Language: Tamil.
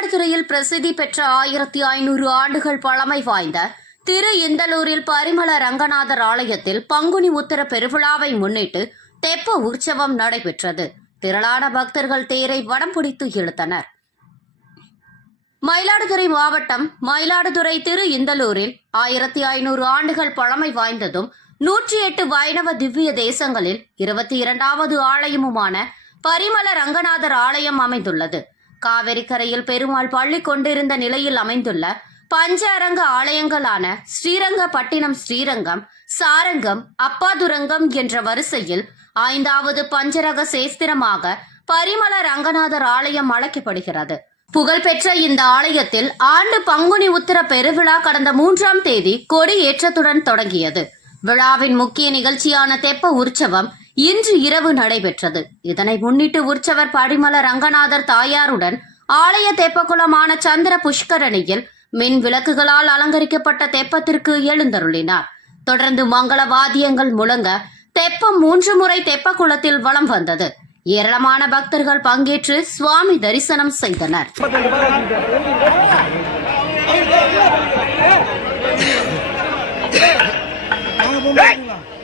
பிரசித்தி பெற்ற ஆயிரத்தி ஐநூறு ஆண்டுகள் பழமை வாய்ந்த திரு இந்தலூரில் பரிமள ரங்கநாதர் ஆலயத்தில் பங்குனி உத்தர பெருவிழாவை முன்னிட்டு தெப்ப உற்சவம் நடைபெற்றது. திரளான பக்தர்கள் தேரை வடம் பிடித்து இழுத்தனர். மயிலாடுதுறை மாவட்டம் மயிலாடுதுறை திரு இந்தலூரில் ஆயிரத்தி ஐநூறு ஆண்டுகள் பழமை வாய்ந்ததும் நூற்றி எட்டு வைணவ திவ்ய தேசங்களில் இருபத்தி இரண்டாவது ஆலயமுமான பரிமள ரங்கநாதர் ஆலயம் அமைந்துள்ளது. காவிரி கரையில் பெருமாள் பள்ளி கொண்டிருந்த நிலையில் அமைந்துள்ள பஞ்ச அரங்க ஆலயங்களான ஸ்ரீரங்கப்பட்டினம் ஸ்ரீரங்கம் சாரங்கம் அப்பாதுரங்கம் என்ற வரிசையில் ஐந்தாவது பஞ்சரக சேஸ்திரமாக பரிமள ரங்கநாதர் ஆலயம் அழைக்கப்படுகிறது. புகழ்பெற்ற இந்த ஆலயத்தில் ஆண்டு பங்குனி உத்திர பெருவிழா கடந்த மூன்றாம் தேதி கொடி ஏற்றத்துடன் தொடங்கியது. விழாவின் முக்கிய நிகழ்ச்சியான தெப்ப உற்சவம் இன்று இரவு நடைபெற்றது. இதனை முன்னிட்டு உற்சவர் படிமல ரங்கநாதர் தாயாருடன் ஆலய தெப்பகுளமான சந்திர புஷ்கரணியில் மின் விளக்குகளால் அலங்கரிக்கப்பட்ட தெப்பத்திற்கு எழுந்தருளினார். தொடர்ந்து மங்கள வாத்தியங்கள் முழங்க தெப்பம் மூன்று முறை தெப்பகுளத்தில் வலம் வந்தது. ஏராளமான பக்தர்கள் பங்கேற்று சுவாமி தரிசனம் செய்தனர். Hey!